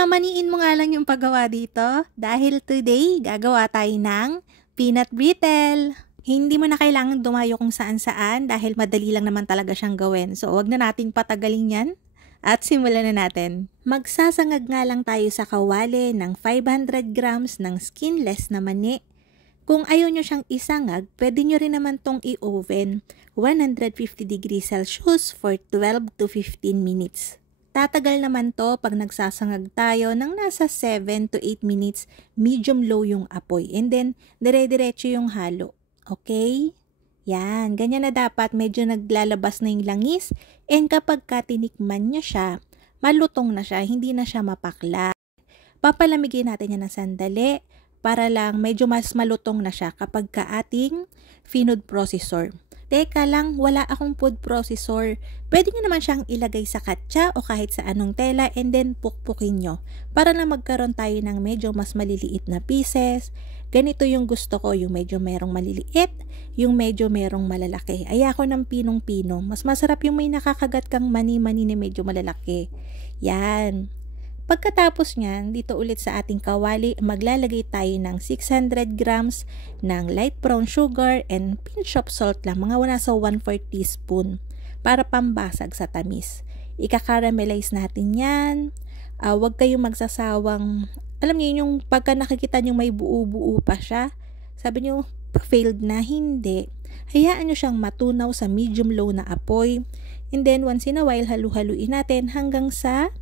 Pagmamaniin mo nga lang yung paggawa dito dahil today gagawa tayo ng peanut brittle. Hindi mo na kailangan dumayo kung saan-saan dahil madali lang naman talaga siyang gawin. So wag na nating patagalin yan at simulan na natin. Magsasangag nga lang tayo sa kawali ng 500 grams ng skinless na mani. Kung ayaw nyo siyang isangag, pwede nyo rin naman tong i-oven 150 degrees Celsius for 12 to 15 minutes. Tatagal naman to pag nagsasangag tayo ng nasa 7 to 8 minutes, medium-low yung apoy. And then, dire-diretso yung halo. Okay? Yan, ganyan na dapat. Medyo naglalabas na yung langis. And kapag tinikman nyo siya, malutong na siya, hindi na siya mapakla. Papalamigin natin yan ng sandali para lang medyo mas malutong na siya kapag ating food processor. Teka lang, wala akong food processor. Pwede nyo naman siyang ilagay sa katsa o kahit sa anong tela and then pukpukin nyo para na magkaroon tayo ng medyo mas maliliit na pieces. Ganito yung gusto ko, yung medyo merong maliliit, yung medyo merong malalaki. Ayoko ng pinong-pino. Mas masarap yung may nakakagat kang mani-mani na medyo malalaki. Yan. Pagkatapos niyan, dito ulit sa ating kawali, maglalagay tayo ng 600 grams ng light brown sugar and pinch of salt lang, mga nasa 1/4 teaspoon para pambasag sa tamis. Ika-caramelize natin yan. Huwag kayong magsasawang, alam niyo yung pagka nakikita niyo may buo-buo pa siya, sabi niyo failed na, hindi. Hayaan niyo siyang matunaw sa medium-low na apoy. And then once in a while, halu-haluin natin hanggang sa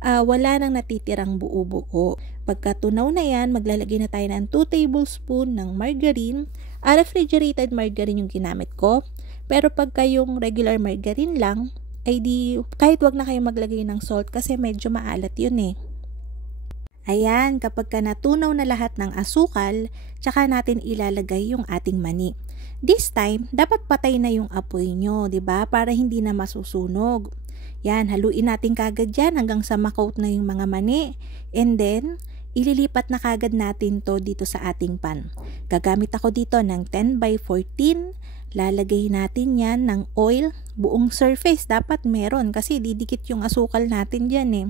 wala nang natitirang buo-buo. Pagkatunaw na yan, maglalagay na tayo ng 2 tablespoon ng margarine. Refrigerated margarine yung ginamit ko. Pero pagka yung regular margarine lang, ay kahit wag na kayo maglagay ng salt kasi medyo maalat yun eh. Ayan, kapag natunaw na lahat ng asukal, tsaka natin ilalagay yung ating mani. This time, dapat patay na yung apoy nyo, 'di ba? Para hindi na masusunog. Yan, haluin natin kagad yan hanggang sa makoat na yung mga mani. And then, ililipat na kagad natin to dito sa ating pan. Gagamit ako dito ng 10x14. Lalagay natin yan ng oil. Buong surface dapat meron kasi didikit yung asukal natin dyan eh.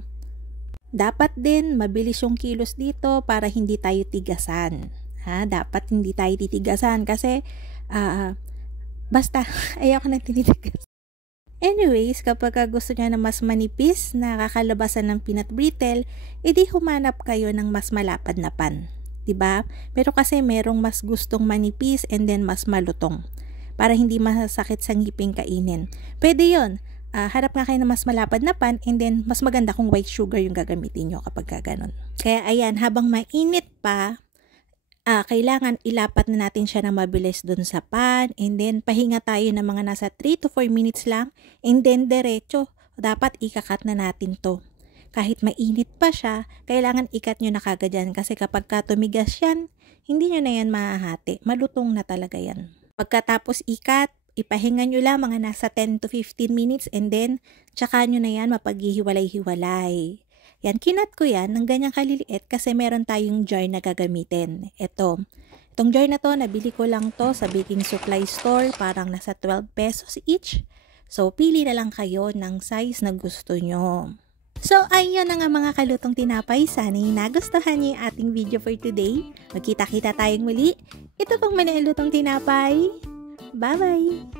Dapat din mabilis yung kilos dito para hindi tayo tigasan. Dapat hindi tayo titigasan kasi basta ayaw ko na tinitigas. Anyways, kapag gusto niya na mas manipis na kakalabasan ng peanut brittle, edi humanap kayo ng mas malapad na pan. Diba? Pero kasi merong mas gustong manipis and then mas malutong. Para hindi masasakit sa ngipin kainin. Pwede yun. Harap nga kayo ng mas malapad na pan and then mas maganda kung white sugar yung gagamitin nyo kapag gano'n. Kaya ayan, habang mainit pa, kailangan ilapat na natin siya na mabilis dun sa pan and then pahinga tayo ng mga nasa 3 to 4 minutes lang and then diretso. Dapat ikakat na natin to. Kahit mainit pa siya, kailangan ikat nyo na kagad yan kasi kapag tumigas yan, hindi nyo na yan mahahati. Malutong na talaga yan. Pagkatapos ikat, ipahinga nyo lang mga nasa 10 to 15 minutes and then tsaka nyo na yan mapaghihiwalay-hiwalay. Yan, kinat ko yan ng ganyang kaliliit kasi meron tayong jar na gagamitin. Itong jar na to, nabili ko lang to sa baking supply store, parang nasa 12 pesos each. So, pili na lang kayo ng size na gusto nyo. So, ayun na nga mga kalutong tinapay. Sana nagustuhan niyo yung ating video for today. Magkita-kita tayong muli. Ito pong manilutong tinapay. Bye-bye!